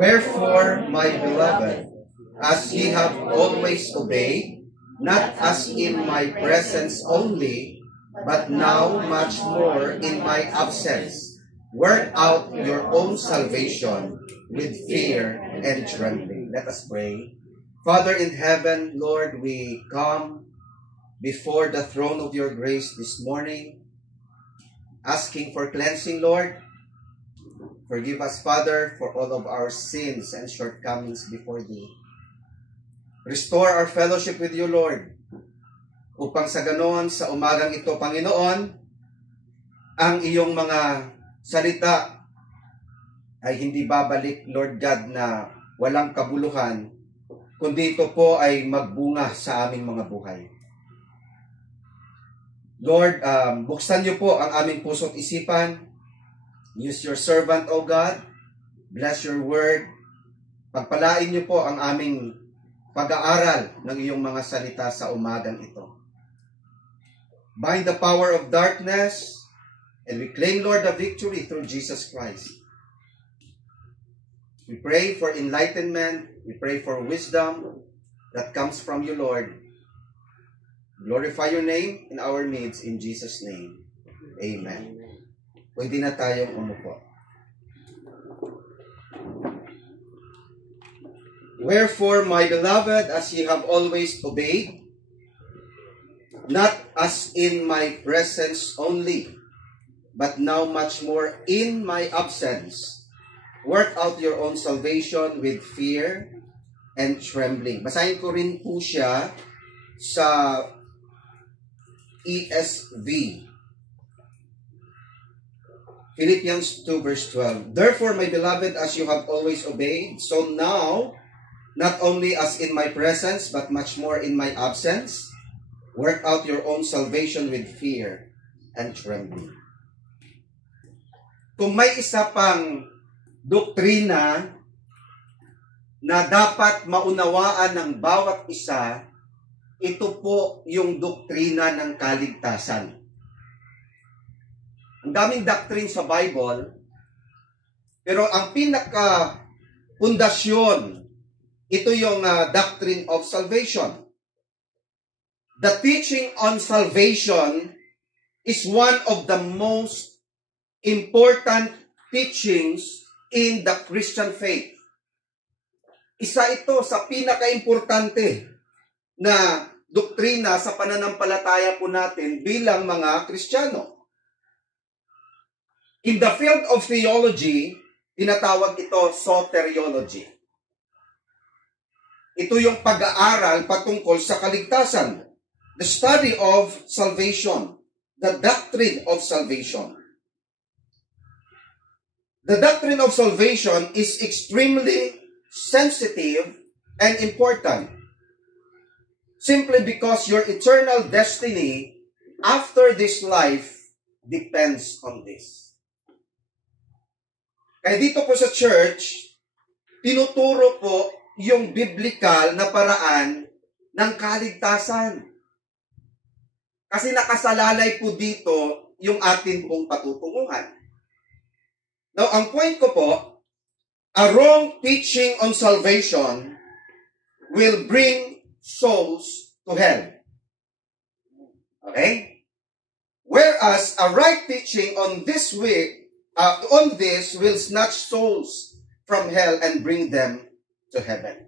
Wherefore, my beloved, as ye have always obeyed, not as in my presence only, but now much more in my absence, work out your own salvation with fear and trembling. Let us pray. Father in heaven, Lord, we come before the throne of your grace this morning, asking for cleansing, Lord. Forgive us, Father, for all of our sins and shortcomings before Thee. Restore our fellowship with you, Lord, upang sa ganoon, sa umagang ito, Panginoon, ang iyong mga salita ay hindi babalik, Lord God, na walang kabuluhan, kundi ito po ay magbunga sa aming mga buhay. Lord, buksan niyo po ang aming puso't isipan. Use your servant, O God. Bless your word. Pagpalain niyo po ang aming pag-aaral ng iyong mga salita sa umagang ito. Bind the power of darkness, and we claim, Lord, the victory through Jesus Christ. We pray for enlightenment. We pray for wisdom that comes from you, Lord. Glorify your name in our midst, in Jesus' name. Amen. Pwede na tayong umupo. Wherefore, my beloved, as ye have always obeyed, not as in my presence only, but now much more in my absence, work out your own salvation with fear and trembling. Basahin ko rin po siya sa ESV. Philippians 2 verse 12. Therefore, my beloved, as you have always obeyed, so now, not only as in my presence, but much more in my absence, work out your own salvation with fear and trembling. Kung may isa pang doktrina na dapat maunawaan ng bawat isa, ito po yung doktrina ng kaligtasan. Ang daming doctrine sa Bible, pero ang pinaka-pundasyon, ito yung doctrine of salvation. The teaching on salvation is one of the most important teachings in the Christian faith. Isa ito sa pinaka-importante na doktrina sa pananampalataya po natin bilang mga Kristiyano. In the field of theology, tinatawag ito soteriology. Ito yung pag-aaral patungkol sa kaligtasan. The study of salvation. The doctrine of salvation. The doctrine of salvation is extremely sensitive and important. Simply because your eternal destiny after this life depends on this. Kaya dito po sa church, tinuturo po yung biblical na paraan ng kaligtasan. Kasi nakasalalay po dito yung atin pong patutunguhan. Now, ang point ko po, a wrong teaching on salvation will bring souls to hell. Okay? Whereas a right teaching on this will snatch souls from hell and bring them to heaven.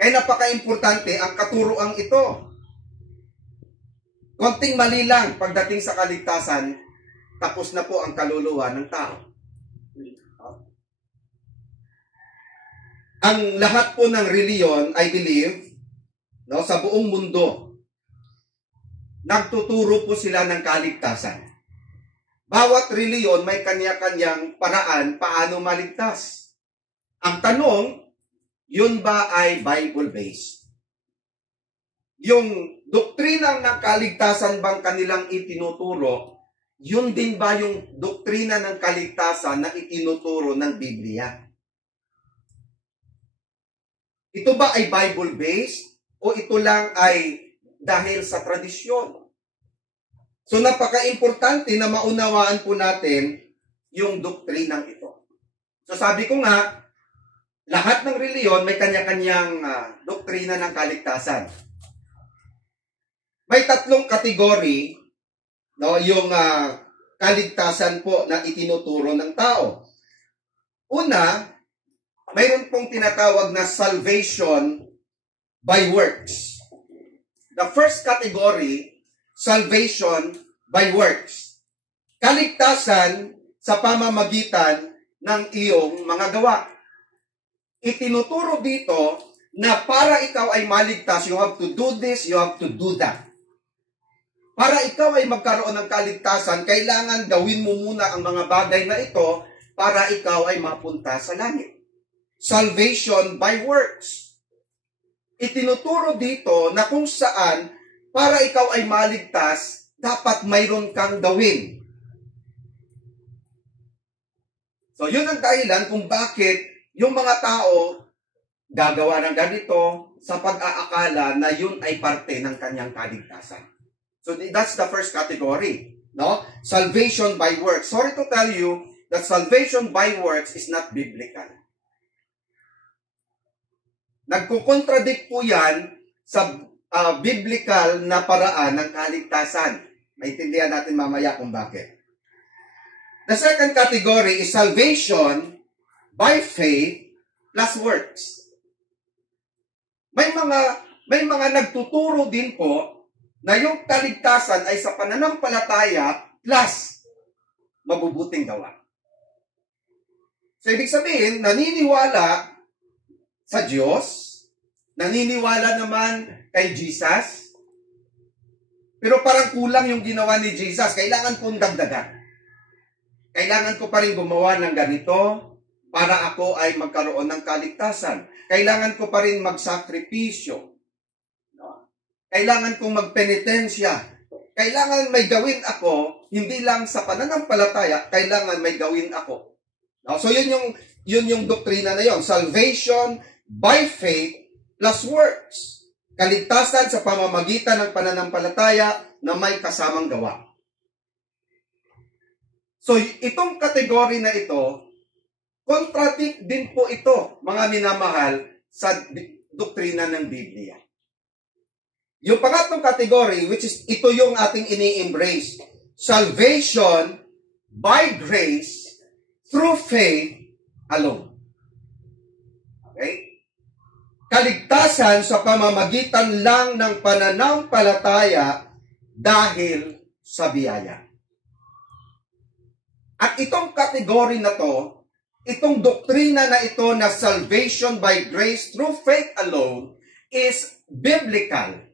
Kaya napaka-importante ang katuruang ito. Konting mali lang pagdating sa kaligtasan, tapos na po ang kaluluwa ng tao. Ang lahat po ng reliyon, I believe, sa buong mundo, nagtuturo po sila ng kaligtasan. Bawat reliyon may kanya-kanyang paraan paano maligtas. Ang tanong, yun ba ay Bible-based? Yung doktrinang ng kaligtasan bang kanilang itinuturo, yun din ba yung doktrina ng kaligtasan na itinuturo ng Biblia? Ito ba ay Bible-based o ito lang ay dahil sa tradisyon? So napaka-importante na maunawaan po natin yung doktrinang ito. So sabi ko nga, Lahat ng reliyon may kanya-kanyang doktrina ng kaligtasan. May tatlong kategory, no, yung kaligtasan po na itinuturo ng tao. Una, mayroon pong tinatawag na salvation by works. The first category, salvation by works. Kaligtasan sa pamamagitan ng iyong mga gawa. Itinuturo dito na para ikaw ay maligtas, you have to do this, you have to do that. Para ikaw ay magkaroon ng kaligtasan, kailangan gawin mo muna ang mga bagay na ito para ikaw ay mapunta sa langit. Salvation by works. Itinuturo dito na kung saan para ikaw ay maligtas, dapat mayroon kang gawin. So, yun ang dahilan kung bakit yung mga tao gagawa ng ganito sa pag-aakala na yun ay parte ng kanyang kaligtasan. So, that's the first category. No? Salvation by works. Sorry to tell you that salvation by works is not biblical. Nagkukontradict po yan sa biblical na paraan ng kaligtasan. Maintindihan natin mamaya kung bakit. The second category is salvation by faith plus works. May mga nagtuturo din po na yung kaligtasan ay sa pananampalataya plus mabubuting gawa. So, ibig sabihin, naniniwala sa Diyos, naniniwala naman kay Jesus, pero parang kulang yung ginawa ni Jesus. Kailangan kong dagdagan. Kailangan ko pa rin gumawa ng ganito para ako ay magkaroon ng kaligtasan. Kailangan ko pa rin magsakripisyo. Kailangan kong magpenitensya. Kailangan may gawin ako, hindi lang sa pananampalataya, kailangan may gawin ako. So yun yung doktrina na yon. Salvation by faith plus works. Kaligtasan sa pamamagitan ng pananampalataya na may kasamang gawa. So itong kategory na ito, contradict din po ito, mga minamahal, sa doktrina ng Biblia. Yung pangatlong category, which is ito yung ating ini-embrace, salvation by grace through faith alone. Okay? Kaligtasan sa pamamagitan lang ng pananampalataya dahil sa biyaya. At itong category na to, itong doktrina na ito na salvation by grace through faith alone is biblical.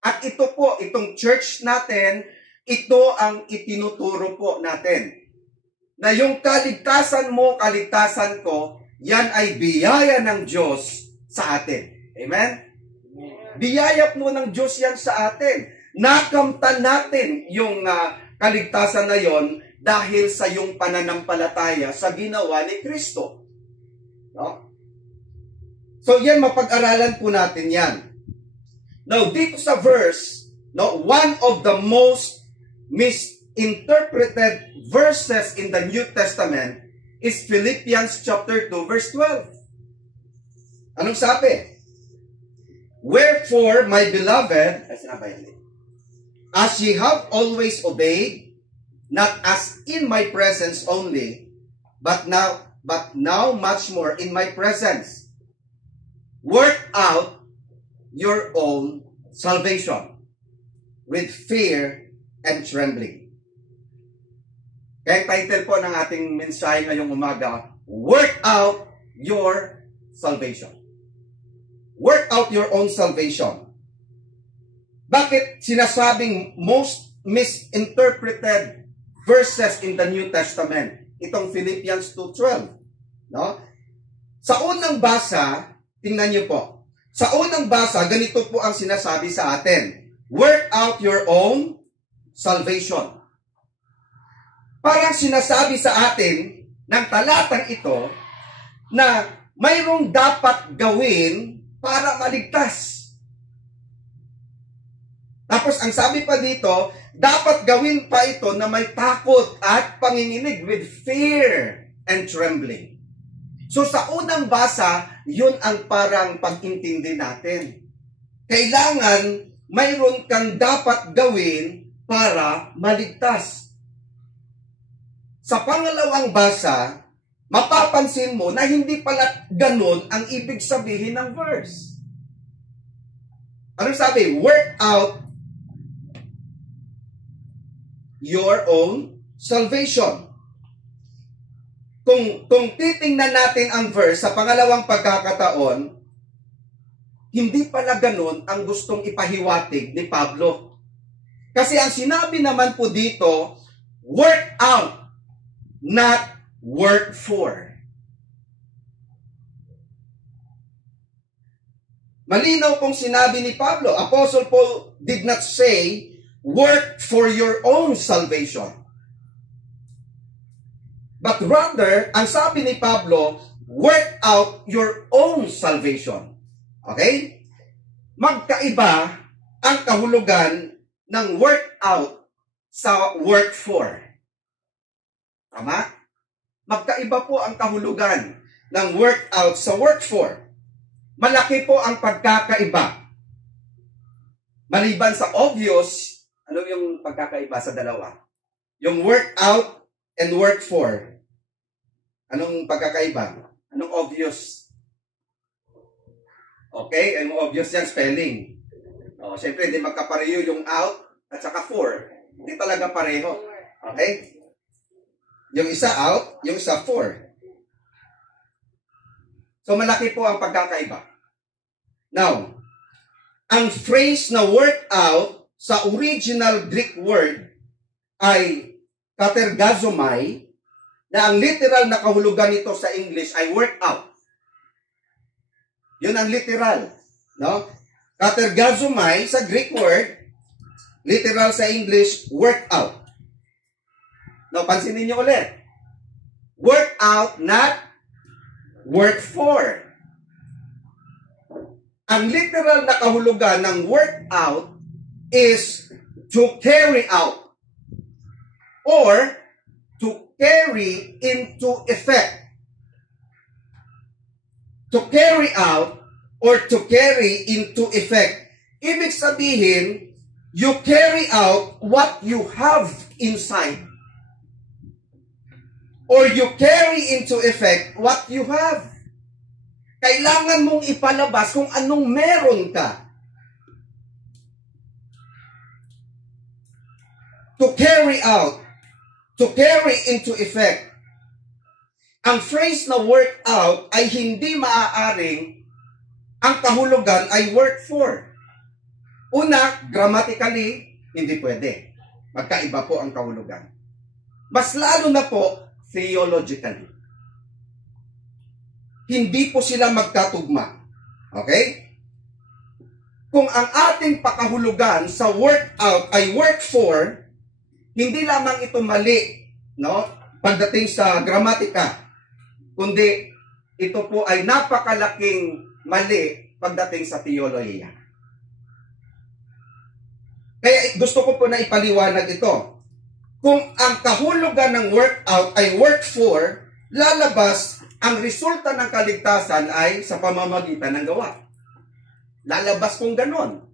At ito po, itong church natin, ito ang itinuturo po natin. Na yung kaligtasan mo, kaligtasan ko, yan ay biyaya ng Diyos sa atin. Amen? Biyaya po ng Diyos yan sa atin. Nakamtan natin yung kaligtasan na yon dahil sa yung pananampalataya sa ginawa ni Kristo. No? So yan, mapag-aralan po natin yan. Now, dito sa verse, no, one of the most misinterpreted verses in the New Testament is Philippians chapter 2, verse 12. Anong sabi? Wherefore, my beloved, as ye have always obeyed, not as in my presence only, but now much more in my presence, work out your own salvation with fear and trembling. Kaya title po ng ating mensahe ngayong umaga, work out your salvation. Work out your own salvation. Bakit sinasabing most misinterpreted verses in the New Testament? Itong Philippians 2:12. No? Sa unang basa, tingnan niyo po. Sa unang basa, ganito po ang sinasabi sa atin. Work out your own salvation. Parang sinasabi sa atin ng talatang ito na mayroong dapat gawin para maligtas. Tapos ang sabi pa dito, dapat gawin pa ito na may takot at panginginig with fear and trembling. So sa unang basa, yun ang parang pag-intindi natin. Kailangan mayroon kang dapat gawin para maligtas. Sa pangalawang basa, mapapansin mo na hindi pala ganun ang ibig sabihin ng verse. Ano sabi? Work out your own salvation. Kung titingnan natin ang verse sa pangalawang pagkakataon, hindi pala ganun ang gustong ipahiwatig ni Pablo. Kasi ang sinabi naman po dito, work out, not work for. Malinaw kung sinabi ni Pablo, Apostle Paul did not say, work for your own salvation. But rather, ang sabi ni Pablo, work out your own salvation. Okay? Magkaiba ang kahulugan ng work out sa work for. Tama? Magkaiba po ang kahulugan ng work out sa work for. Malaki po ang pagkakaiba. Maliban sa obvious, ano yung pagkakaiba sa dalawa? Yung work out and work for. Anong pagkakaiba? Anong obvious? Okay, ang obvious yan, spelling. Siyempre, hindi magkapareho yung out at saka for. Hindi talaga pareho. Okay? Yung isa out, yung isa for. So, malaki po ang pagkakaiba. Now, ang phrase na work out sa original Greek word ay katergazomai, na ang literal na kahulugan nito sa English ay work out. Yun ang literal. No? Katergazomai sa Greek word, literal sa English, work out. No, pansinin niyo ulit. Work out, not work for. Ang literal na kahulugan ng work out is to carry out or to carry into effect. To carry out or to carry into effect. Ibig sabihin, you carry out what you have inside. Or you carry into effect what you have. Kailangan mong ipalabas kung anong meron ka. To carry out, to carry into effect. Ang phrase na work out ay hindi maaaring ang kahulugan ay work for. Una, grammatically, hindi pwede. Magkaiba po ang kahulugan. Mas lalo na po, theologically. Hindi po sila magkatugma. Okay? Kung ang ating pakahulugan sa work out ay work for, hindi lamang ito mali, no? Pagdating sa gramatika, kundi ito po ay napakalaking mali pagdating sa theolohiya. Kaya gusto ko po na ipaliwanag ito. Kung ang kahulugan ng work out ay work for, lalabas ang resulta ng kaligtasan ay sa pamamagitan ng gawa. Lalabas kung ganon.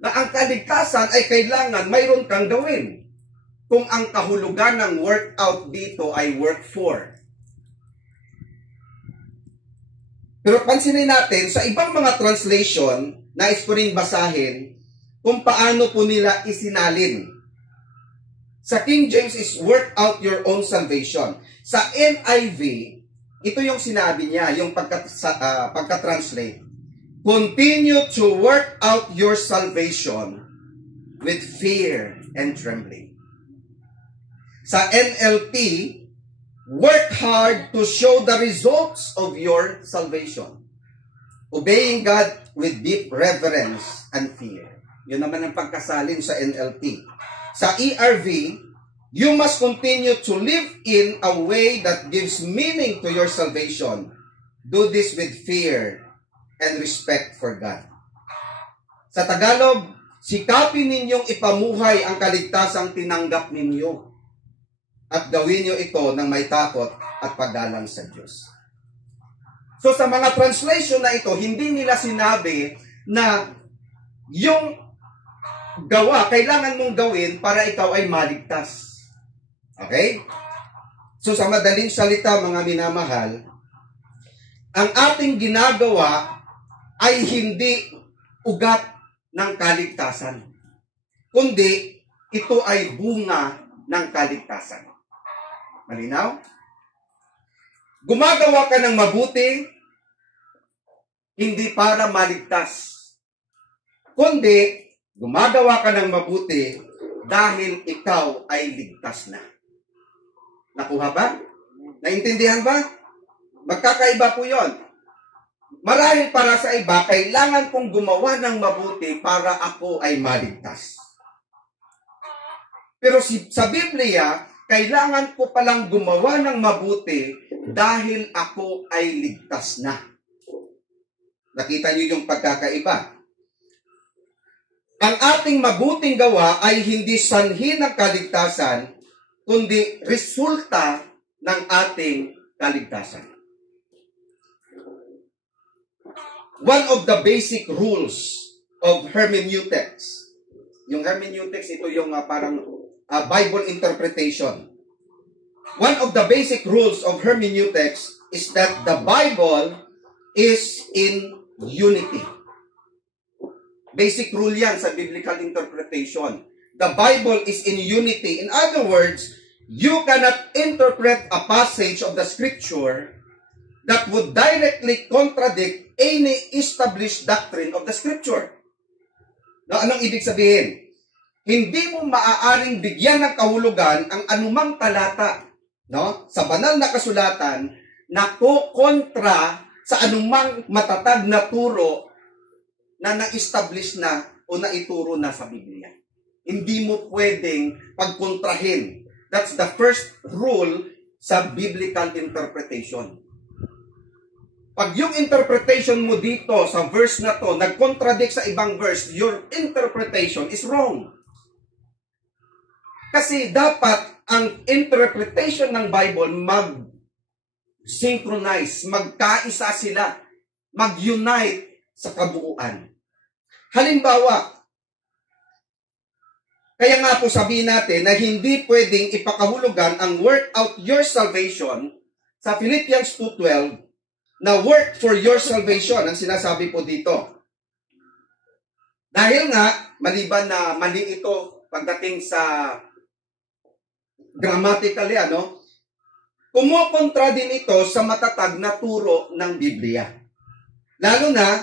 Na ang kaligtasan ay kailangan mayroon kang gawin. Kung ang kahulugan ng work out dito ay work for. Pero pansinin natin, sa ibang mga translation, nais ko rin basahin kung paano po nila isinalin. Sa King James is work out your own salvation. Sa NIV, ito yung sinabi niya, yung pagka-translate. Continue to work out your salvation with fear and trembling. Sa NLT, work hard to show the results of your salvation. Obeying God with deep reverence and fear. Yun naman ang pagkasalin sa NLT. Sa ERV, you must continue to live in a way that gives meaning to your salvation. Do this with fear and respect for God. Sa Tagalog, sikapin ninyong ipamuhay ang kaligtasang tinanggap ninyo at gawin niyo ito ng may takot at paggalang sa Diyos. So sa mga translation na ito, hindi nila sinabi na yung gawa, kailangan mong gawin para ikaw ay maligtas. Okay? So sa madaling salita, mga minamahal, ang ating ginagawa ay hindi ugat ng kaligtasan, kundi ito ay bunga ng kaligtasan. Malinaw? Gumagawa ka ng mabuti, hindi para maligtas, kundi gumagawa ka ng mabuti dahil ikaw ay ligtas na. Nakuha ba? Naintindihan ba? Magkakaiba po yon. Marahil para sa iba, kailangan kong gumawa ng mabuti para ako ay maligtas. Pero sa Biblia, kailangan ko palang gumawa ng mabuti dahil ako ay ligtas na. Nakita niyo yung pagkakaiba. Ang ating mabuting gawa ay hindi sanhi ng kaligtasan, kundi resulta ng ating kaligtasan. One of the basic rules of hermeneutics. Yung hermeneutics, ito yung parang Bible interpretation. One of the basic rules of hermeneutics is that the Bible is in unity. Basic rule yan sa biblical interpretation. The Bible is in unity. In other words, you cannot interpret a passage of the Scripture that would directly contradict any established doctrine of the Scripture. No, anong ibig sabihin? Hindi mo maaaring bigyan ng kahulugan ang anumang talata, no, sa banal na kasulatan na kontra sa anumang matatag na turo na na-establish na o naituro na sa Biblia. Hindi mo pwedeng pagkontrahin. That's the first rule sa biblical interpretation. Pag yung interpretation mo dito sa verse na to nag-contradict sa ibang verse, your interpretation is wrong. Kasi dapat ang interpretation ng Bible mag-synchronize, magkaisa sila, mag-unite sa kabuuan. Halimbawa, kaya nga po sabihin natin na hindi pwedeng ipakahulugan ang work out your salvation sa Philippians 2:12 na work for your salvation ang sinasabi po dito. Dahil nga, maliban na mali ito pagdating sa grammatically, kumukontra din ito sa matatag na turo ng Biblia. Lalo na,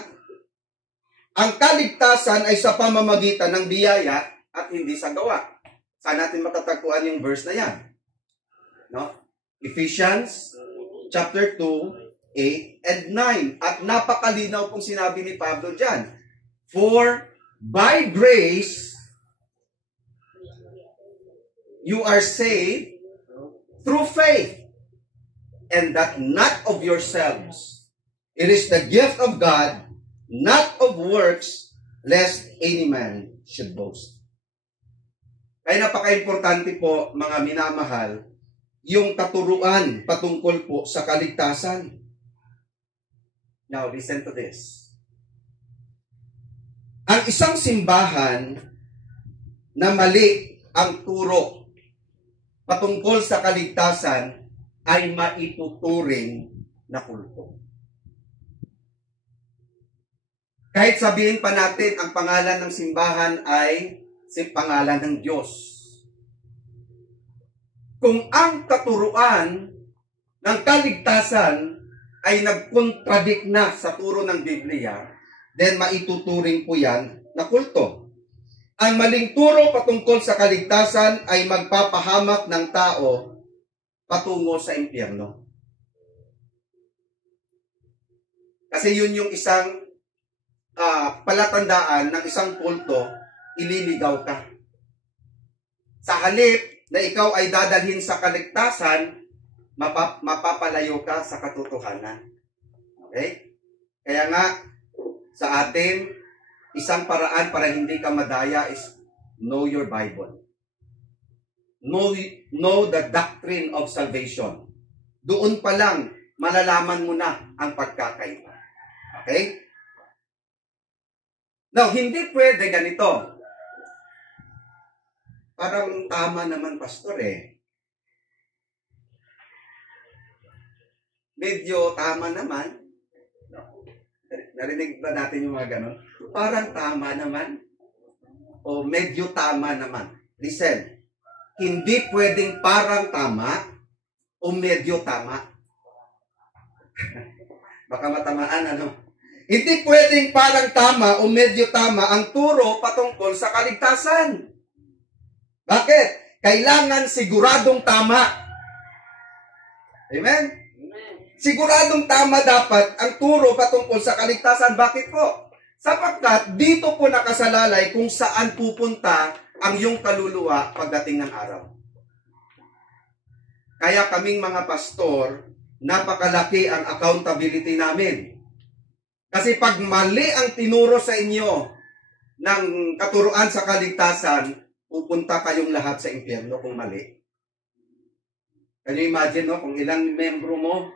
ang kaligtasan ay sa pamamagitan ng biyaya at hindi sa gawa. Saan natin matatagpuan yung verse na yan? No? Ephesians chapter 2, 8 and 9. At napakalinaw pong sinabi ni Pablo dyan. For by grace, you are saved through faith, and that not of yourselves. It is the gift of God, not of works, lest any man should boast. Kaya napaka-importante po, mga minamahal, yung katuruan patungkol po sa kaligtasan. Now, listen to this. Ang isang simbahan na mali ang turo patungkol sa kaligtasan ay maituturing na kulto. Kahit sabihin pa natin ang pangalan ng simbahan ay pangalan ng Diyos. Kung ang katuruan ng kaligtasan ay nagkontradict na sa turo ng Biblia, then maituturing po yan na kulto. Ang maling turo patungkol sa kaligtasan ay magpapahamak ng tao patungo sa impyerno. Kasi yun yung isang palatandaan ng isang kulto, ililigaw ka. Sa halip na ikaw ay dadalhin sa kaligtasan, mapapalayo ka sa katotohanan. Okay? Kaya nga, sa atin, isang paraan para hindi ka madaya is know your Bible. Know the doctrine of salvation. Doon pa lang, malalaman mo na ang pagkakaiba. Okay? Now, hindi pwede ganito. Parang tama naman, pastor eh. Medyo tama naman. Narinig ba natin yung mga ganon? Parang tama naman. O medyo tama naman. Listen, hindi pwedeng parang tama o medyo tama. Baka matamaan, ano? Hindi pwedeng parang tama o medyo tama ang turo patungkol sa kaligtasan. Bakit? Kailangan siguradong tama. Amen? Siguradong tama dapat ang turo patungkol sa kaligtasan. Bakit po? Sapagkat dito po nakasalalay kung saan pupunta ang iyong kaluluwa pagdating ng araw. Kaya kaming mga pastor, napakalaki ang accountability namin. Kasi pag mali ang tinuro sa inyo ng katuruan sa kaligtasan, pupunta kayong lahat sa impyerno kung mali. Can you imagine, no? Kung ilang membro mo,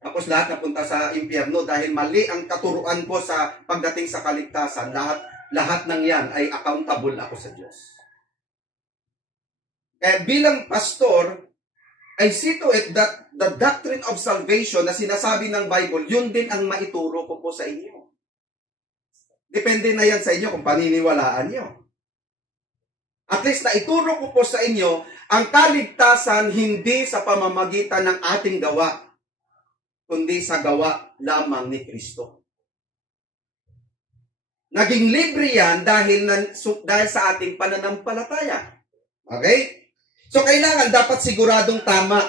tapos lahat napunta sa impyerno dahil mali ang katuruan ko sa pagdating sa kaligtasan, lahat ng yan ay accountable ako sa Diyos. Kaya bilang pastor, I see to it that the doctrine of salvation na sinasabi ng Bible, yun din ang maituro ko po sa inyo. Depende na yan sa inyo kung paniniwalaan nyo. At least na ituro ko po sa inyo, ang kaligtasan hindi sa pamamagitan ng ating gawa, kundi sa gawa lamang ni Kristo. Naging libre yan dahil sa ating pananampalataya. Okay? So kailangan dapat siguradong tama.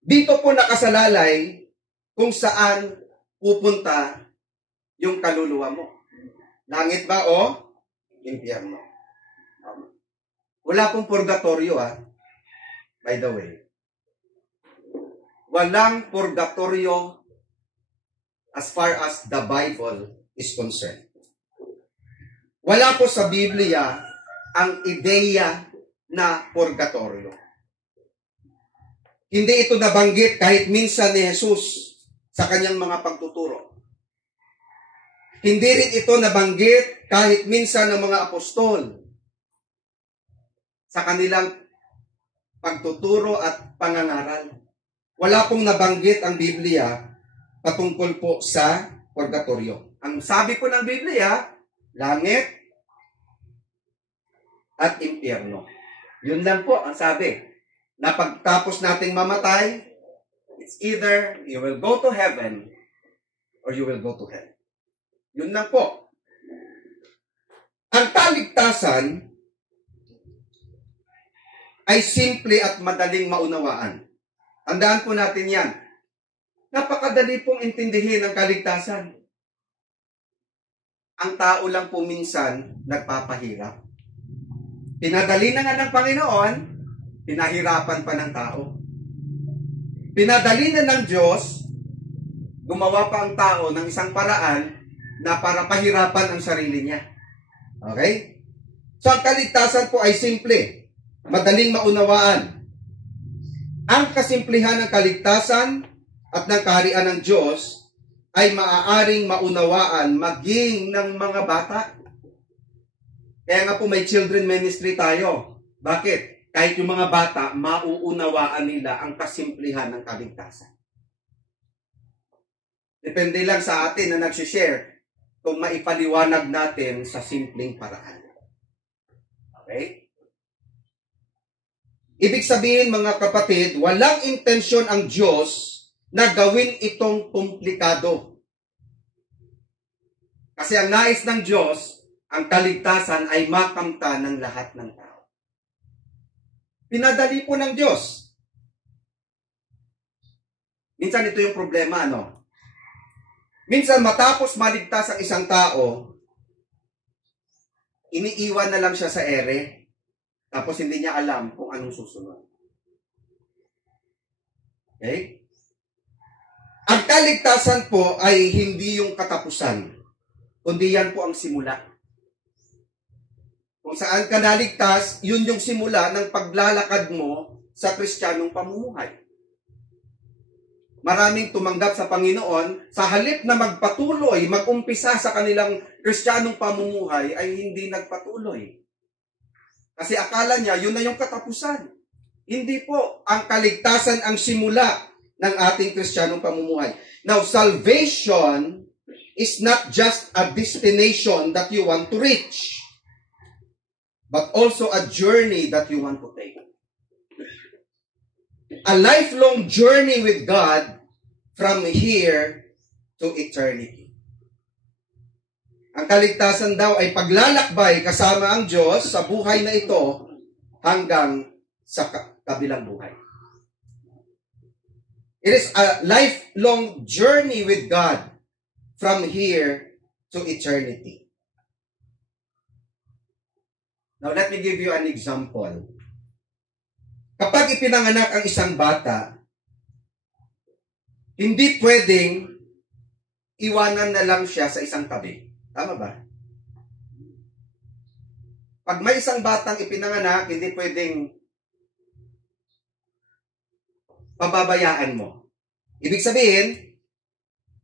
Dito po nakasalalay kung saan pupunta yung kaluluwa mo. Langit ba o impyerno? Wala pong purgatorio, by the way. Walang purgatorio as far as the Bible is concerned. Wala po sa Biblia ang ideya na purgatorio. Hindi ito nabanggit kahit minsan ni Jesus sa kanyang mga pagtuturo. Hindi rin ito nabanggit kahit minsan ng mga apostol sa kanilang pagtuturo at pangangaral. Wala pong nabanggit ang Biblia patungkol po sa purgatorio. Ang sabi po ng Biblia, langit at impyerno. Yun lang po ang sabi. Na pagtapos nating mamatay, it's either you will go to heaven or you will go to hell. Yun lang po. Ang kaligtasan ay simple at madaling maunawaan. Tandaan po natin yan. Napakadali pong intindihin ang kaligtasan. Ang tao lang po minsan nagpapahirap. Pinadali na nga ng Panginoon, pinahirapan pa ng tao. Pinadali na ng Diyos, gumawa pa ang tao ng isang paraan na para pahirapan ang sarili niya. Okay? So ang kaligtasan po ay simple, madaling maunawaan. Ang kasimplihan ng kaligtasan at ng kaharian ng Diyos ay maaaring maunawaan maging ng mga bata. Kaya nga po may children ministry tayo. Bakit? Kahit yung mga bata, mauunawaan nila ang kasimplihan ng kaligtasan. Depende lang sa atin na nagsishare kung maipaliwanag natin sa simpleng paraan. Okay? Ibig sabihin mga kapatid, walang intensyon ang Diyos na gawin itong komplikado. Kasi ang nais ng Diyos, ang kaligtasan ay makamta ng lahat ng tao. Pinadali po ng Diyos. Minsan ito yung problema, ano? Minsan matapos maligtas ang isang tao, iniiwan na lang siya sa ere. Tapos hindi niya alam kung anong susunod. Okay? Ang kaligtasan po ay hindi yung katapusan, kundi yan po ang simula. Kung saan ka naligtas, yun yung simula ng paglalakad mo sa Kristiyanong pamumuhay. maraming tumanggap sa Panginoon, sa halip na magpatuloy, mag-umpisa sa kanilang Kristiyanong pamumuhay, ay hindi nagpatuloy. Kasi akala niya, yun na yung katapusan. Hindi po. Ang kaligtasan ang simula ng ating Kristiyanong pamumuhay. Now, salvation is not just a destination that you want to reach, but also a journey that you want to take. A lifelong journey with God from here to eternity. Ang kaligtasan daw ay paglalakbay kasama ang Diyos sa buhay na ito hanggang sa kabilang buhay. It is a lifelong journey with God from here to eternity. Now, let me give you an example. Kapag ipinanganak ang isang bata, hindi pwedeng iwanan na lang siya sa isang tabi. Tama ba? Pag may isang batang ipinanganak, hindi pwedeng pababayaan mo. Ibig sabihin,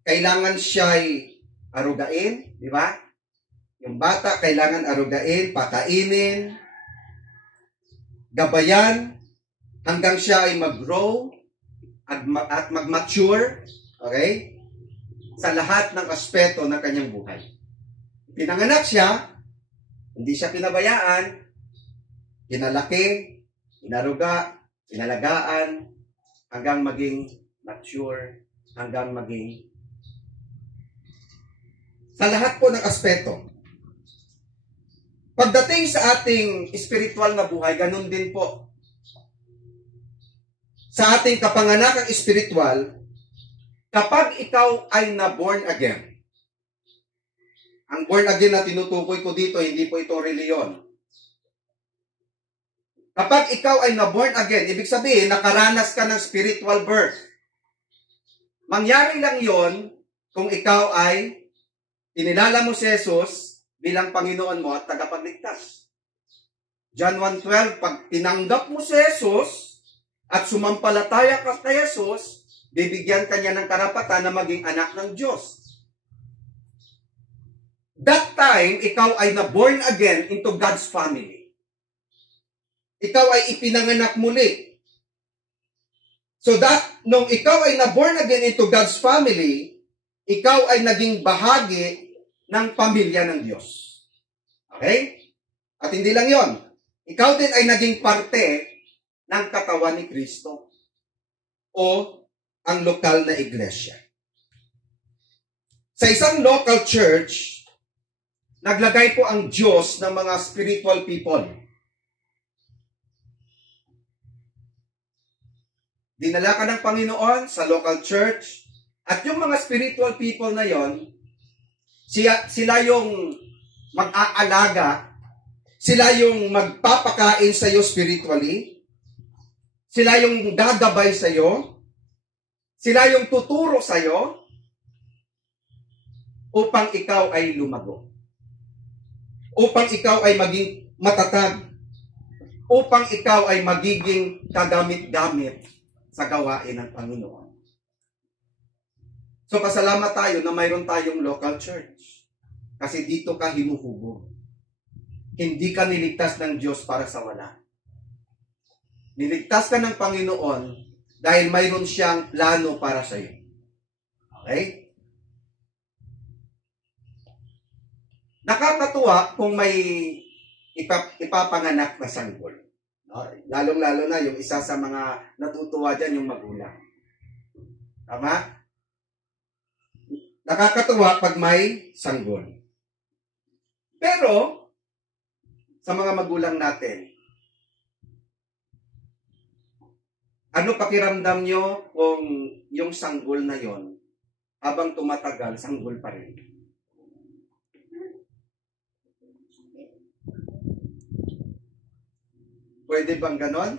kailangan siya'y arugain, di ba? Yung bata kailangan arugain, pakainin, gabayan, hanggang siya ay mag-grow at mag-mature, okay? Sa lahat ng aspeto ng kanyang buhay. Pinanganak siya, hindi siya pinabayaan, pinalaki, inaruga, inalagaan, hanggang maging mature, hanggang maging sa lahat po ng aspeto. Pagdating sa ating spiritual na buhay, ganun din po. Sa ating kapanganakang spiritual, kapag ikaw ay na-born again, ang born again na tinutukoy ko dito, hindi po ito reliyon. Kapag ikaw ay na-born again, ibig sabihin, nakaranas ka ng spiritual birth. Mangyari lang yon kung ikaw ay inilala mo si Jesus bilang Panginoon mo at tagapagligtas. John 1:12, pag tinanggap mo si Jesus at sumampalataya ka kay Jesus, bibigyan ka niya ng karapatan na maging anak ng Diyos. That time, ikaw ay na-born again into God's family. Ikaw ay ipinanganak muli. So that, nung ikaw ay na-born again into God's family, ikaw ay naging bahagi ng pamilya ng Diyos. Okay? At hindi lang yon. Ikaw din ay naging parte ng katawan ni Kristo o ang lokal na iglesia. Sa isang local church, naglagay po ang Diyos ng mga spiritual people. Dinala ka ng Panginoon sa local church at yung mga spiritual people na yon, sila yung mag-aalaga, sila yung magpapakain sa iyo spiritually, sila yung gagabay sa iyo, sila yung tuturo sa iyo upang ikaw ay lumago. Upang ikaw ay maging matatag. Upang ikaw ay magiging kagamit-gamit sa gawain ng Panginoon. So, pasalamat tayo na mayroon tayong local church. Kasi dito ka hinuhubog. Hindi ka niligtas ng Diyos para sa wala. Niligtas ka ng Panginoon dahil mayroon siyang plano para sa iyo. Okay? Nakakatuwa kung may ipapanganak na sanggol. No? Lalong-lalo na yung isa sa mga natutuwa dyan, yung magulang. Tama? Nakakatuwa pag may sanggol. Pero, sa mga magulang natin, ano pakiramdam nyo kung yung sanggol na yon, habang tumatagal, sanggol pa rin? Pwede bang ganon?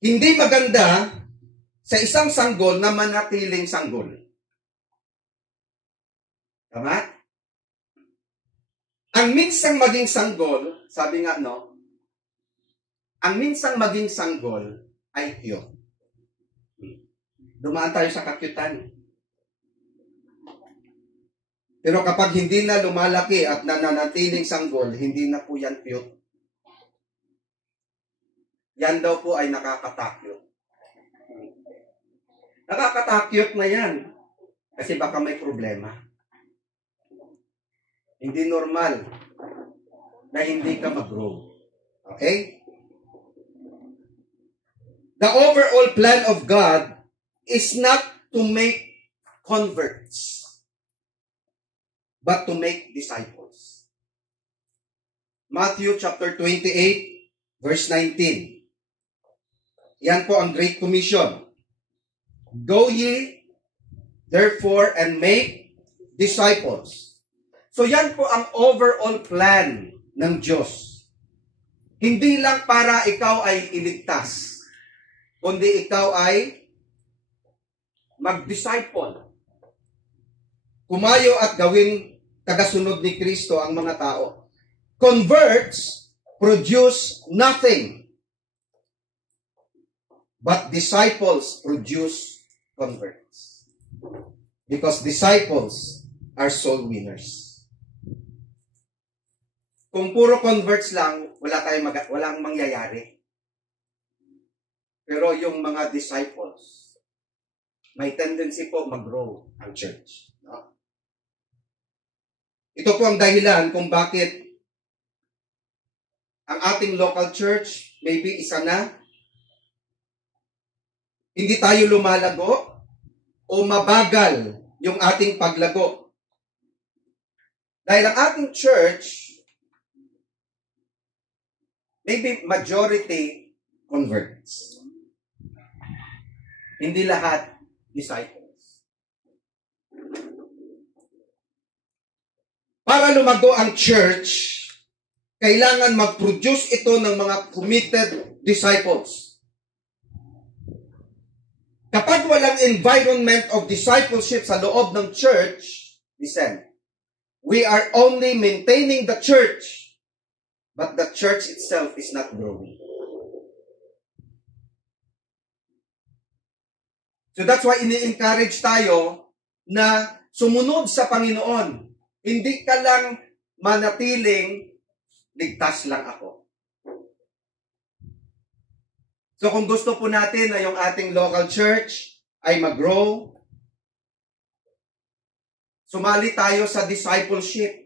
Hindi maganda sa isang sanggol na manatiling sanggol. Tama? Ang minsang maging sanggol, sabi nga no, ang minsang maging sanggol ay tiyo. Dumaan tayo sa kakyutan. Pero kapag hindi na lumalaki at nananatiling sanggol, hindi na po yan cute. Yan daw po ay nakakatakyot. Nakakatakyot na yan. Kasi baka may problema. Hindi normal na hindi ka mag-grow. Okay? The overall plan of God is not to make converts, but to make disciples. Matthew chapter 28, verse 19. Yan po ang Great Commission. Go ye, therefore, and make disciples. So yan po ang overall plan ng Diyos. Hindi lang para ikaw ay iligtas, kundi ikaw ay mag-disciple. Kumayo at gawin tagasunod ni Kristo ang mga tao. Converts produce nothing, but disciples produce converts. Because disciples are soul winners. Kung puro converts lang, walang mangyayari. Pero yung mga disciples, may tendency po mag-grow ang church. No? Ito po ang dahilan kung bakit ang ating local church, maybe isa na, hindi tayo lumalago o mabagal yung ating paglago. Dahil ang ating church, maybe majority converts. Hindi lahat disciples. Para lumago ang church, kailangan mag-produce ito ng mga committed disciples. Kapag walang environment of discipleship sa loob ng church, listen, we are only maintaining the church, but the church itself is not growing. So that's why ini-encourage tayo na sumunod sa Panginoon. Hindi ka lang manatiling ligtas lang ako. So kung gusto po natin na yung ating local church ay mag-grow, sumali tayo sa discipleship.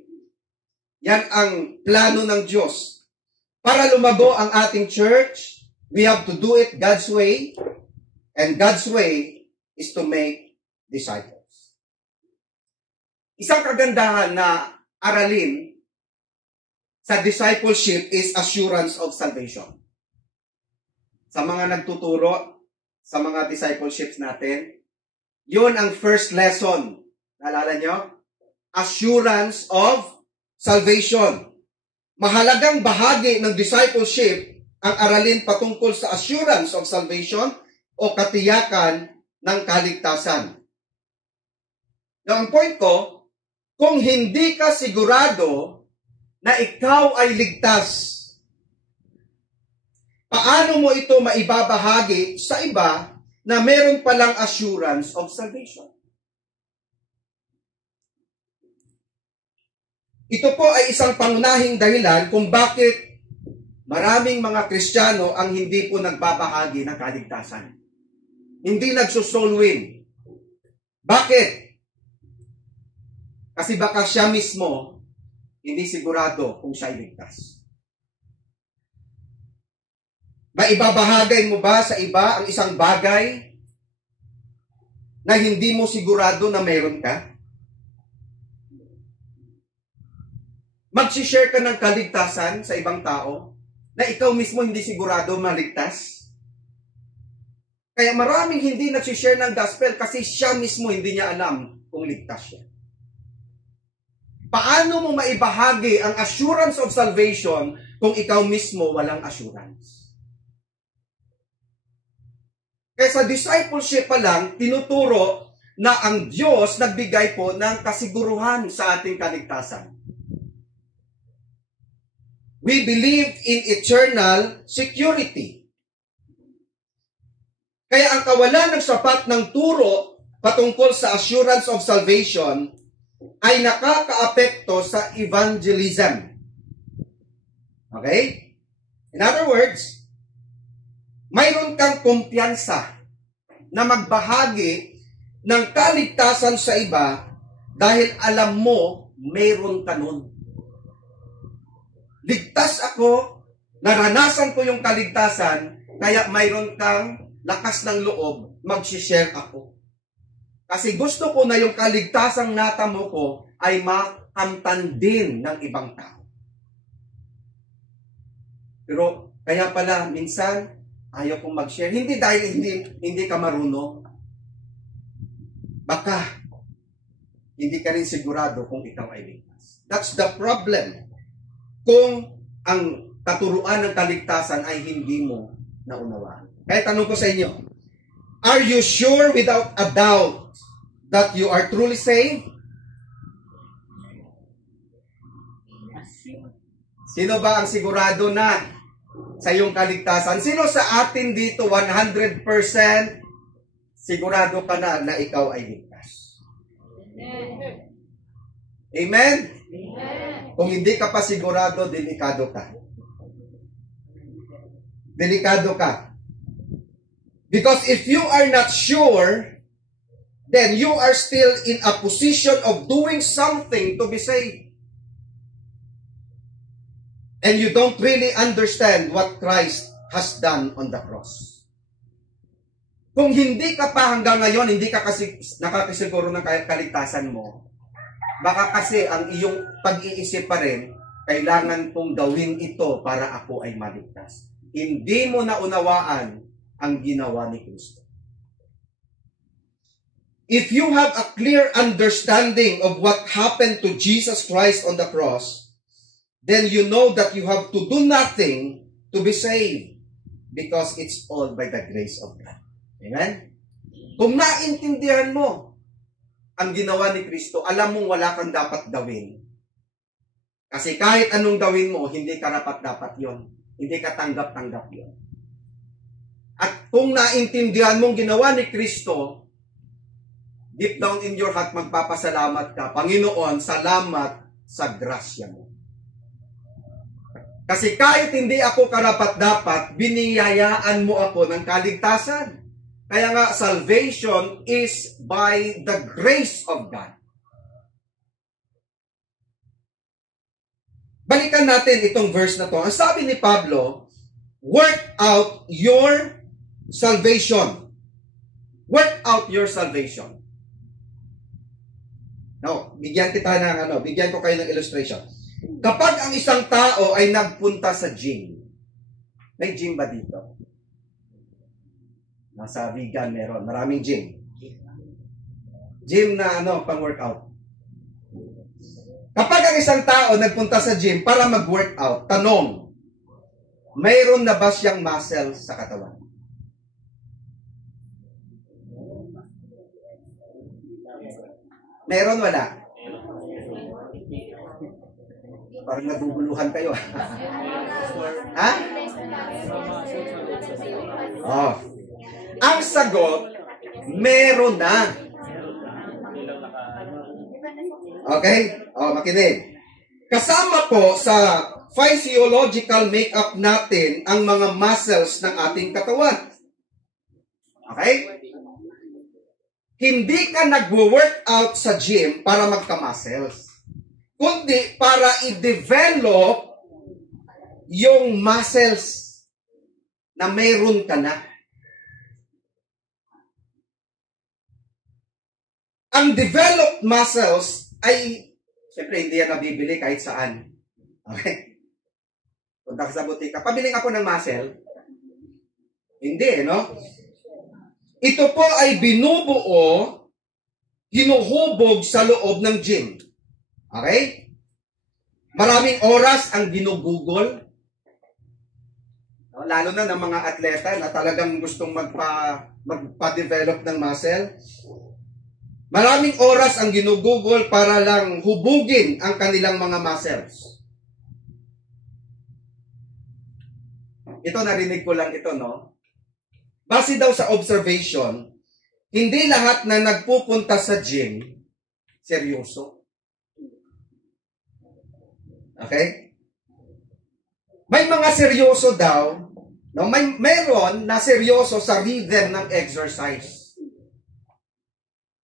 Yan ang plano ng Diyos. Para lumago ang ating church, we have to do it God's way, and God's way is to make disciples. Isang kagandahan na aralin sa discipleship is assurance of salvation. Sa mga nagtuturo, sa mga discipleships natin, yun ang first lesson. Naalala nyo? Assurance of salvation. Mahalagang bahagi ng discipleship ang aralin patungkol sa assurance of salvation o katiyakan ng kaligtasan. Now, ang point ko, kung hindi ka sigurado na ikaw ay ligtas, paano mo ito maibabahagi sa iba na meron palang assurance of salvation? Ito po ay isang pangunahing dahilan kung bakit maraming mga Kristiyano ang hindi po nagbabahagi ng kaligtasan. Hindi nagsusoul win. Bakit? Kasi baka siya mismo hindi sigurado kung siya ay ligtas. Maibabahagay mo ba sa iba ang isang bagay na hindi mo sigurado na meron ka? Mag-share ka ng kaligtasan sa ibang tao na ikaw mismo hindi sigurado maligtas? Kaya maraming hindi nag-share ng gospel kasi siya mismo hindi niya alam kung ligtas siya. Paano mo maibahagi ang assurance of salvation kung ikaw mismo walang assurance? Kaya sa discipleship pa lang, tinuturo na ang Diyos nagbigay po ng kasiguruhan sa ating kaligtasan. We believe in eternal security. Kaya ang kawalan ng sapat ng turo patungkol sa assurance of salvation ay nakakaapekto sa evangelism. Okay? In other words, mayroon kang kumpiyansa na magbahagi ng kaligtasan sa iba dahil alam mo, mayroon ka nun. Ligtas ako, naranasan ko yung kaligtasan, kaya mayroon kang lakas ng loob, mag-share ako. Kasi gusto ko na yung kaligtasang natamo ko ay makamtan din ng ibang tao. Pero kaya pala minsan ayaw kong mag-share. Hindi dahil hindi ka marunong. Baka hindi ka rin sigurado kung ikaw ay ligtas. That's the problem. Kung ang katuruan ng kaligtasan ay hindi mo naunawaan. Kaya tanong ko sa inyo, are you sure without a doubt that you are truly saved? Sino ba ang sigurado na sa iyong kaligtasan? Sino sa atin dito 100% sigurado ka na ikaw ay ligtas? Amen? Kung hindi ka pa sigurado, delikado ka. Delikado ka. Because if you are not sure, then you are still in a position of doing something to be saved. And you don't really understand what Christ has done on the cross. Kung hindi ka pa hanggang ngayon, hindi ka kasi nakakasiguro ng kaligtasan mo, baka kasi ang iyong pag-iisip pa rin, kailangan kong gawin ito para ako ay maligtas. Hindi mo naunawaan ang ginawa ni Kristo. If you have a clear understanding of what happened to Jesus Christ on the cross, then you know that you have to do nothing to be saved because it's all by the grace of God. Amen? Kung naintindihan mo ang ginawa ni Kristo, alam mong wala kang dapat gawin. Kasi kahit anong gawin mo, hindi karapat-dapat yon. Hindi ka tanggap-tanggap yon. At kung naintindihan mong ginawa ni Kristo, deep down in your heart, magpapasalamat ka. Panginoon, salamat sa grasya mo. Kasi kahit hindi ako karapat-dapat, biniyayaan mo ako ng kaligtasan. Kaya nga, salvation is by the grace of God. Balikan natin itong verse na to. Ang sabi ni Pablo, work out your salvation. Work out your salvation. No, bigyan ko kayo ng illustration. Kapag ang isang tao ay nagpunta sa gym, may gym ba dito? Nasa vegan meron, maraming gym. Gym na pang-workout. Kapag ang isang tao nagpunta sa gym para mag-workout, tanong, mayroon na ba siyang muscle sa katawan? Meron, wala? Parang naguguluhan kayo. Ha? Oh. Ang sagot, meron na. Okay? Makinig. Kasama po sa physiological makeup natin ang mga muscles ng ating katawan. Okay? Hindi ka nagwo-workout sa gym para magka-muscles, kundi para i-develop yung muscles na mayroon ka na. Ang developed muscles ay, siyempre, hindi yan nabibili kahit saan. Okay? Punta ka sa butika, pabiling ako ng muscle. Hindi, no? Ito po ay binubuo, hinuhubog sa loob ng gym. Okay? Maraming oras ang ginugugol. Lalo na ng mga atleta na talagang gustong magpa-develop ng muscle. Maraming oras ang ginugugol para lang hubugin ang kanilang mga muscles. Ito, narinig ko lang ito, no? base daw sa observation, hindi lahat na nagpupunta sa gym, seryoso. Okay? May mga seryoso daw, no? Meron na seryoso sa rhythm ng exercise.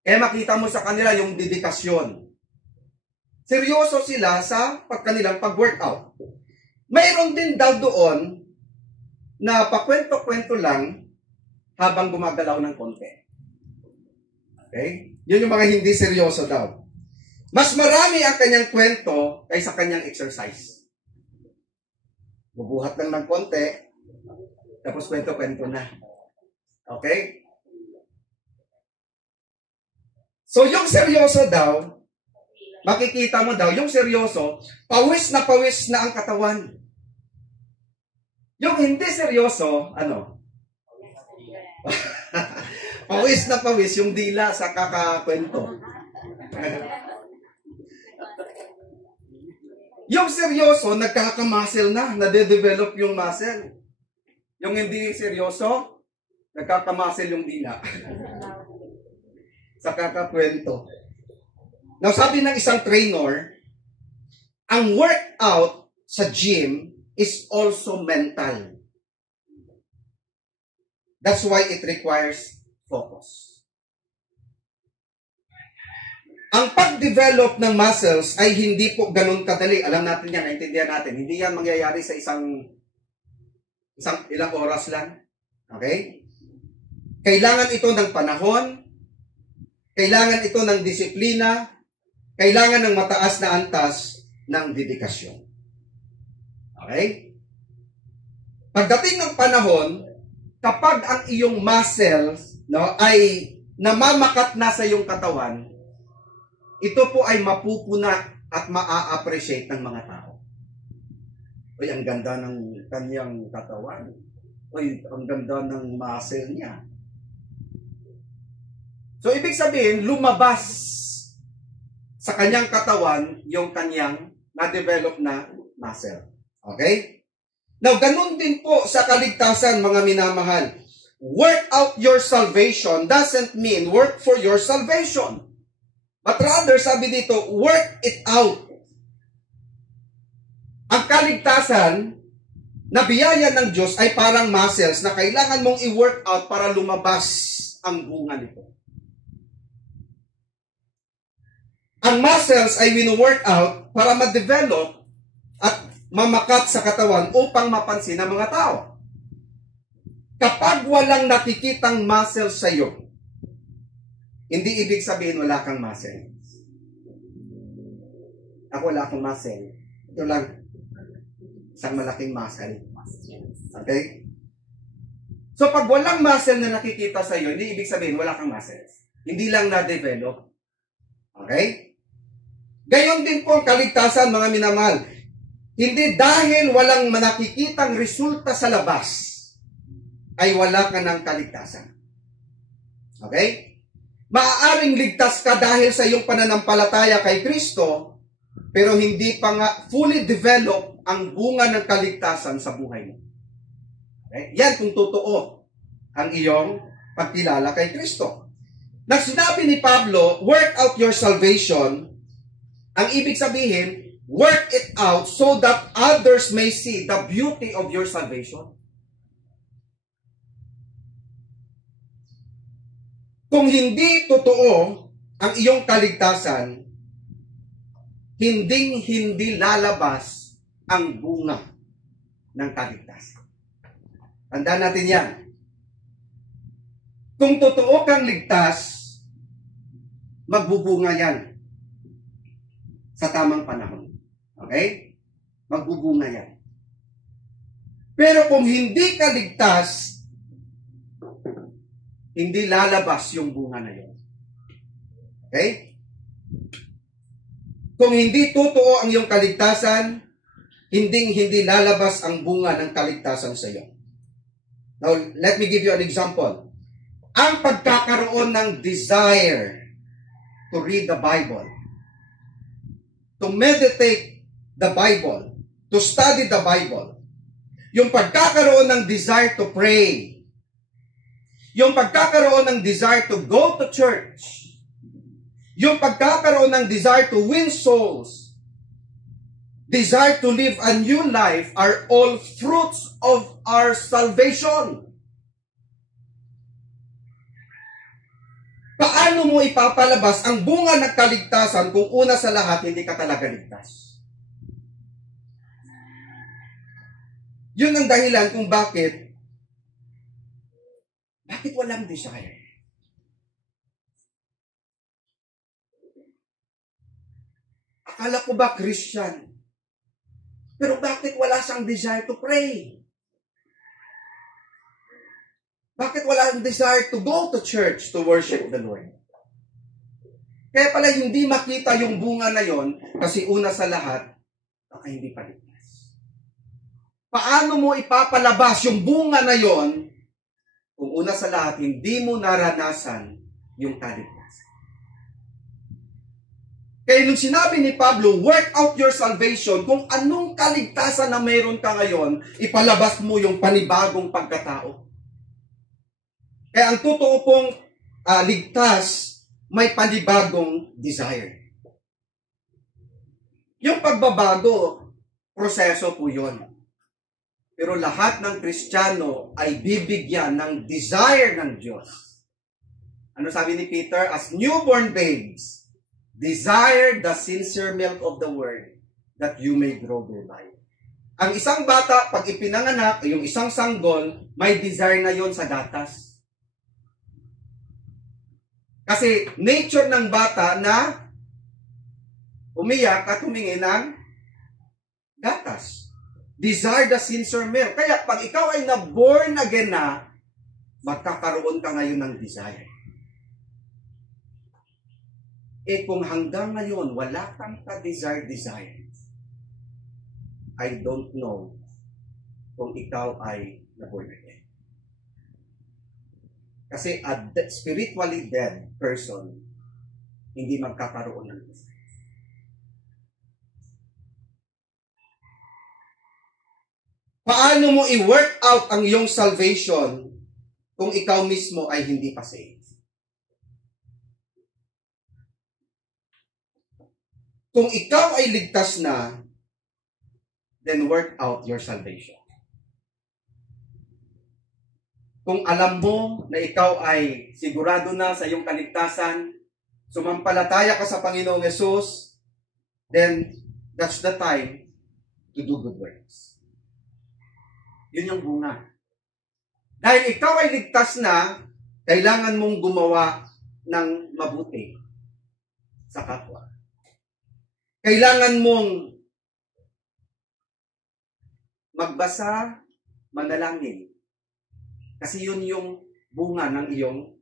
Kaya makita mo sa kanila yung dedikasyon. Seryoso sila sa kanilang pag-workout. Mayroon din daw doon na pakwento-kwento lang habang gumagalaw ng konti. Okay? Yun yung mga hindi seryoso daw. Mas marami ang kanyang kwento kaysa kanyang exercise. Bubuhat lang ng konti, tapos kwento-kwento na. Okay? So, yung seryoso daw, makikita mo daw, yung seryoso, pawis na ang katawan. Yung hindi seryoso, ano? Pawis na pawis yung dila sa kakakwento. Yung seryoso, nagkakamuscle na, nade-develop yung muscle. Yung hindi seryoso, nagkakamuscle yung dila. Sa kakakwento. Now, sabi ng isang trainer, ang workout sa gym is also mental. That's why it requires focus. Ang pag-develop ng muscles ay hindi po ganun kadali. Alam natin yan, naintindihan natin. Hindi yan mangyayari sa isang ilang oras lang. Okay? Kailangan ito ng panahon, kailangan ito ng disiplina, kailangan ng mataas na antas ng dedikasyon. Okay? Pagdating ng panahon, kapag ang iyong muscles ay namamakat na sa iyong katawan, ito po ay mapupuna at maa-appreciate ng mga tao. Uy, ang ganda ng kanyang katawan. Uy, ang ganda ng muscle niya. So, ibig sabihin, lumabas sa kanyang katawan yung kanyang na-develop na muscle. Okay? Now, ganun din po sa kaligtasan, mga minamahal. Work out your salvation doesn't mean work for your salvation. But rather, sabi dito, work it out. Ang kaligtasan na biyaya ng Diyos ay parang muscles na kailangan mong i-work out para lumabas ang bunga nito. Ang muscles ay wino-work out para ma-develop at mamakat sa katawan upang mapansin ng mga tao. Kapag walang nakikitang muscle sa iyo, hindi ibig sabihin wala kang muscle. Ako wala akong muscle. Ito lang, isang malaking muscle. Okay? So pag walang muscle na nakikita sa iyo, hindi ibig sabihin wala kang muscle. Hindi lang na-develop. Okay? Gayon din po ang kaligtasan, mga minamahal. Hindi dahil walang nakikitang resulta sa labas, ay wala ka ng kaligtasan. Okay? Maaaring ligtas ka dahil sa iyong pananampalataya kay Kristo, pero hindi pa nga fully develop ang bunga ng kaligtasan sa buhay mo. Okay? Yan kung totoo ang iyong pagkilala kay Kristo. Na sinabi ni Pablo, work out your salvation, ang ibig sabihin, work it out so that others may see the beauty of your salvation. Kung hindi totoo ang iyong kaligtasan, hindi lalabas ang bunga ng kaligtasan. Tandaan natin yan. Kung totoo kang ligtas, magbubunga yan sa tamang panahon. Okay? Magbubunga yan. Pero kung hindi ka ligtas, hindi lalabas yung bunga na yun. Okay? Kung hindi totoo ang iyong kaligtasan, hindi lalabas ang bunga ng kaligtasan sa iyo. Now, let me give you an example. Ang pagkakaroon ng desire to read the Bible, to meditate the Bible, to study the Bible, yung pagkakaroon ng desire to pray, Yung pagkakaroon ng desire to go to church, yung pagkakaroon ng desire to win souls, desire to live a new life are all fruits of our salvation. Paano mo ipapalabas ang bunga ng kaligtasan kung una sa lahat hindi ka talaga ligtas? Yun ang dahilan kung bakit walang desire. Akala ko ba Christian? Pero bakit wala siyang desire to pray? Bakit wala ang desire to go to church to worship the Lord? Kaya pala hindi makita yung bunga na yon kasi una sa lahat, baka hindi pa ligtas. Paano mo ipapalabas yung bunga na yon kung una sa lahat, hindi mo naranasan yung kaligtasan? Kaya nung sinabi ni Pablo, work out your salvation, kung anong kaligtasan na mayroon ka ngayon, ipalabas mo yung panibagong pagkatao. Kaya ang totoo pong ligtas, may panibagong desire. Yung pagbabago, proseso po yun. Pero lahat ng Kristiyano ay bibigyan ng desire ng Diyos. Ano sabi ni Peter? As newborn babes, desire the sincere milk of the word that you may grow thereby. Ang isang bata, pag ipinanganak, yung isang sanggol, may desire na yon sa gatas. Kasi nature ng bata na umiyak at humingi ng gatas. Desire the sincere milk. Kaya pag ikaw ay na-born again na, magkakaroon ka ngayon ng desire. Kung hanggang ngayon, wala kang ka-desire, I don't know kung ikaw ay na-born again. Kasi a spiritually dead person, hindi magkakaroon ng desire. Paano mo i-work out ang iyong salvation kung ikaw mismo ay hindi pa saved? Kung ikaw ay ligtas na, then work out your salvation. Kung alam mo na ikaw ay sigurado na sa iyong kaligtasan, sumampalataya ka sa Panginoong Yesus, then that's the time to do good works. Yun yung bunga. Dahil ikaw ay ligtas na, kailangan mong gumawa ng mabuti sa kapwa. Kailangan mong magbasa, manalangin. Kasi yun yung bunga ng iyong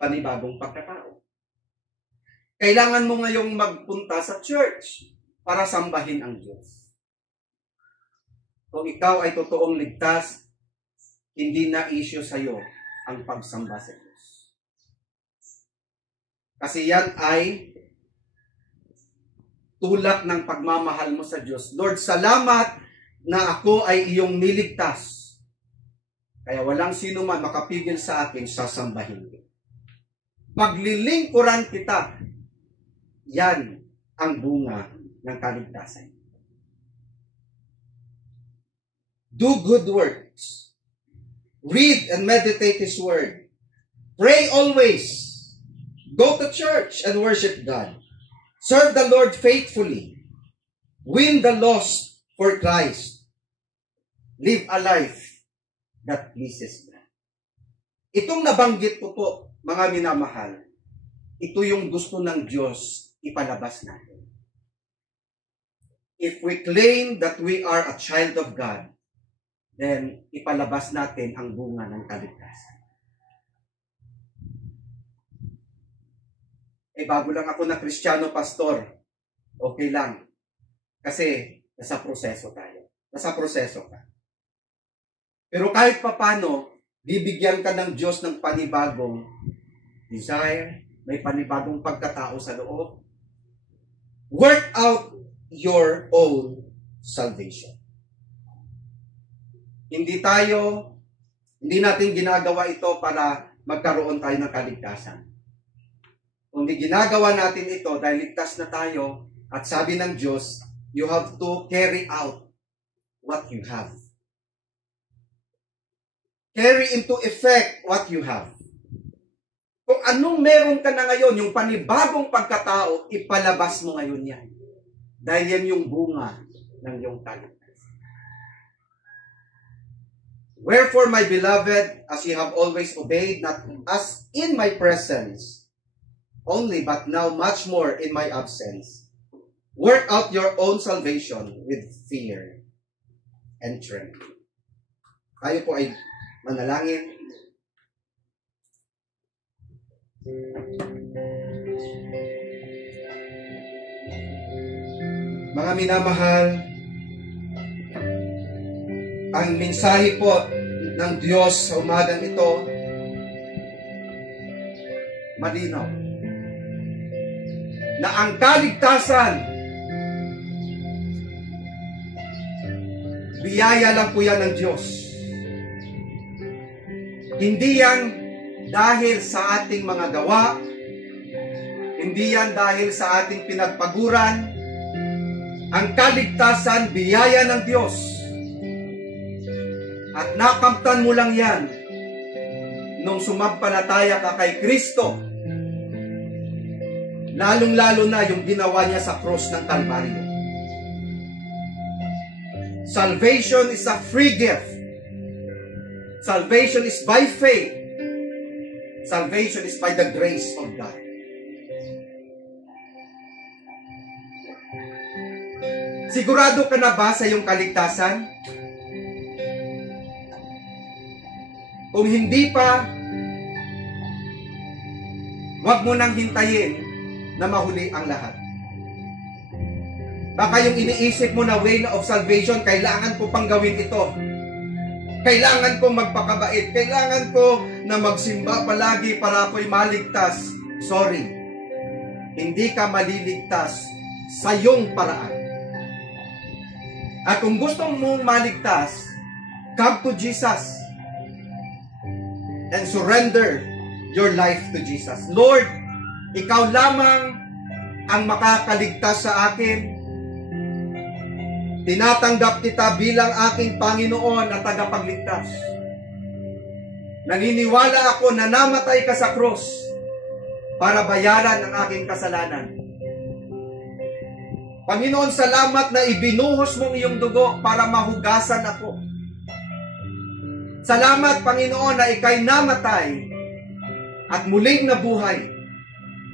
panibagong pagkatao. Kailangan mo ngayong magpunta sa church para sambahin ang Diyos. Kung ikaw ay totoong ligtas, hindi na issue sa iyo ang pagsamba sa Diyos. Kasi yan ay tulak ng pagmamahal mo sa Diyos. Lord, salamat na ako ay iyong niligtas. Kaya walang sino man makapigil sa akin, sasambahin ko. Paglilingkuran kita, yan ang bunga ng kaligtasan. Do good works. Read and meditate His Word. Pray always. Go to church and worship God. Serve the Lord faithfully. Win the lost for Christ. Live a life that pleases God. Itong nabanggit ko po, mga minamahal, ito yung gusto ng Diyos ipalabas natin. If we claim that we are a child of God, then ipalabas natin ang bunga ng kaligtasan. Bago lang ako na Kristiyano, pastor, okay lang. Kasi nasa proseso tayo. Nasa proseso ka. Pero kahit papano, bibigyan ka ng Diyos ng panibagong desire, may panibagong pagkatao sa loob. Work out your own salvation. Hindi natin ginagawa ito para magkaroon tayo ng kaligtasan. Kung di ginagawa natin ito dahil ligtas na tayo, at sabi ng Diyos, you have to carry out what you have. Carry into effect what you have. Kung anong meron ka na ngayon, yung panibagong pagkatao, ipalabas mo ngayon yan. Dahil yan yung bunga ng iyong kaligtasan. Wherefore, my beloved, as ye have always obeyed, not as in my presence only, but now much more in my absence, work out your own salvation with fear and trembling. Tayo po ay manalangin. Mga minamahal, ang mensahe po ng Diyos sa umagang ito, malinaw. Na ang kaligtasan, biyaya lang po yan ng Diyos. Hindi yan dahil sa ating mga gawa, hindi yan dahil sa ating pinagpaguran. Ang kaligtasan, biyaya ng Diyos. At nakamtan mo lang yan nung sumampalataya ka kay Kristo. Lalong-lalo na yung ginawa niya sa cross ng Kalbaryo. Salvation is a free gift. Salvation is by faith. Salvation is by the grace of God. Sigurado ka na ba sa iyong kaligtasan? Kung hindi pa, huwag mo nang hintayin na mahuli ang lahat. Baka yung iniisip mo na way of salvation, kailangan ko pang gawin ito. Kailangan ko magpakabait. Kailangan ko na magsimba palagi para ako'y maligtas. Sorry. Hindi ka maliligtas sa iyong paraan. At kung gusto mong maligtas, come to Jesus and surrender your life to Jesus. Lord, ikaw lamang ang makakaligtas sa akin. Tinatanggap kita bilang aking Panginoon at tagapagligtas. Naniniwala ako na namatay ka sa cross para bayaran ang aking kasalanan. Panginoon, salamat na ibinuhos mong iyong dugo para mahugasan ako. Salamat, Panginoon, na ika'y namatay at muling nabuhay.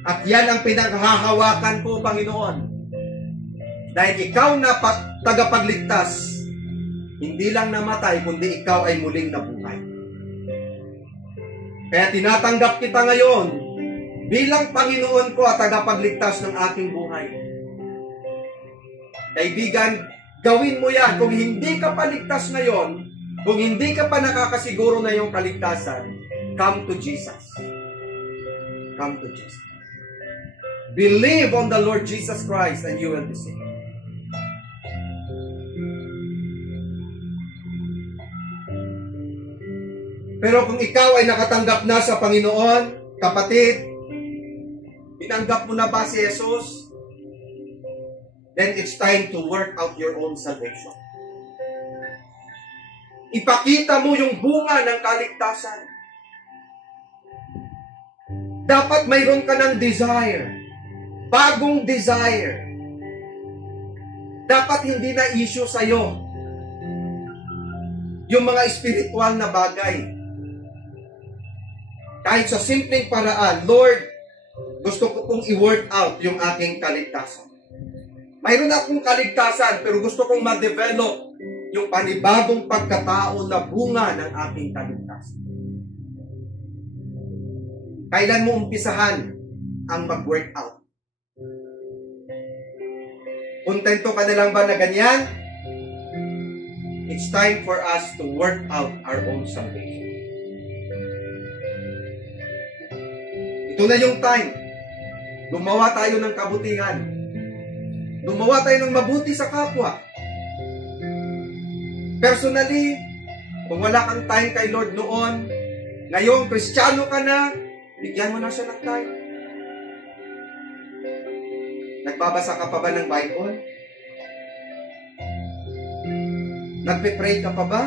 At yan ang pinaghahawakan ko, Panginoon. Dahil ikaw na tagapagligtas, hindi lang namatay, kundi ikaw ay muling nabuhay. Kaya tinatanggap kita ngayon bilang Panginoon ko at tagapagligtas ng aking buhay. Kaibigan, gawin mo yan. Kung hindi ka paligtas ngayon, kung hindi ka pa nakakasiguro na yung kaligtasan, come to Jesus. Come to Jesus. Believe on the Lord Jesus Christ and you will be saved. Pero kung ikaw ay nakatanggap na sa Panginoon, kapatid, tinanggap mo na ba si Jesus? Then it's time to work out your own salvation. Ipakita mo yung bunga ng kaligtasan. Dapat mayroon ka ng desire. Bagong desire. Dapat hindi na issue sa'yo yung mga spiritual na bagay. Kahit sa simpleng paraan, Lord, gusto ko pong i-work out yung aking kaligtasan. Mayroon akong kaligtasan, pero gusto kong ma-develop yung panibagong pagkatao na bunga ng aking kaligtasan. Kailan mo umpisahan ang mag-work out? Kontento ka na lang ba na ganyan? It's time for us to work out our own salvation. Ito na yung time. Gumawa tayo ng kabutihan. Gumawa tayo ng mabuti sa kapwa. Personally, kung wala kang time kay Lord noon, Ngayon, Kristiyano ka na, bigyan mo na siya ng time. Nagbabasa ka pa ba ng Bible? Nagpe-pray ka pa ba?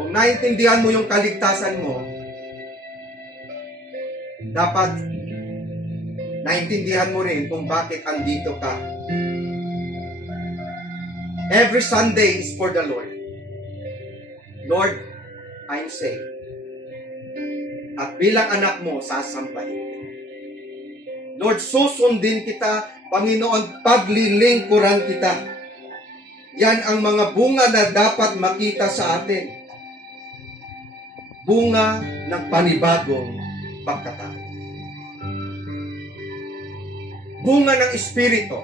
Kung naiintindihan mo yung kaligtasan mo, dapat naiintindihan mo rin kung bakit andito ka. Every Sunday is for the Lord. Lord, I'm saved. At bilang anak mo, sasampahin. Lord, susundin kita, Panginoon, paglilingkuran kita. Yan ang mga bunga na dapat makita sa atin. Bunga ng panibagong pagkatao. Bunga ng Espiritu.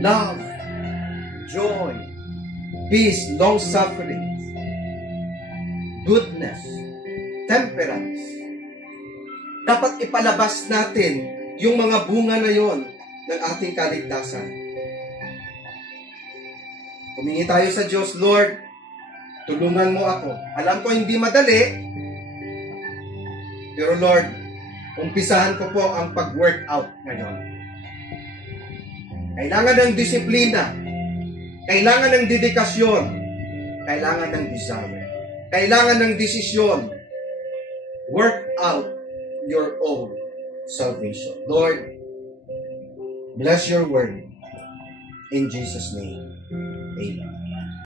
Love, joy, peace, long-suffering, goodness, temperance. Dapat ipalabas natin yung mga bunga na yon ng ating kaligtasan. Humingi tayo sa Diyos, Lord, tulungan mo ako. Alam ko hindi madali, pero Lord, umpisahan ko po ang pag-workout ngayon. Kailangan ng disiplina, kailangan ng dedikasyon, kailangan ng desire, kailangan ng desisyon. Work out your own salvation. Lord, bless your word. In Jesus' name, amen.